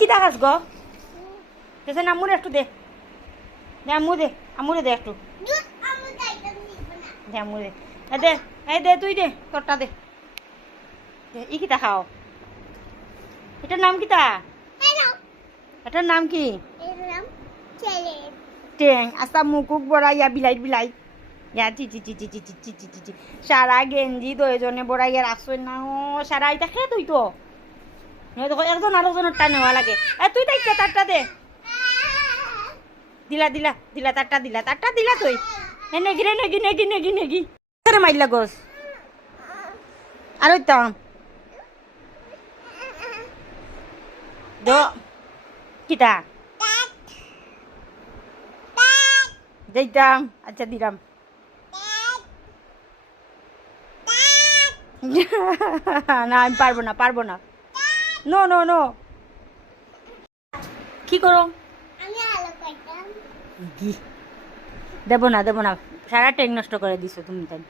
কি দেখাস গো? দেশে আম্মুরে একটু দে, দে আম্মু দে, আম্মুরে দে একটু দে, আম্মু দে, দে, এই দে তুই দে, তোরটা দে। ই কিতা খাও? এটার নাম কিতা? এটার নাম কি? টেং। আচ্ছা মুকুক বড়াইয়া বিলাই বিলাই ইয়া চি চি চি চি চি চি চি চি চি চি সারা গেঞ্জি দইজনে বড়াইয়া রাখছই না ও সারা এটা খেয়ে তুই তো দেখো একজন আরেকজনের টা নেওয়া লাগে। তুই তাইটা তারটা দে, দিলা দিলা দিলা তারটা দিলা তুই। নেগি রে নেগি নেগি নেগি নেগি মাইলা গোস আর ওইতাম দো কিতা দিতাম। আচ্ছা দিলাম। না আমি পারবো না নো নো নো। কি করো? দেবো না সারা টেক নষ্ট করে দিছো তুমি তাই।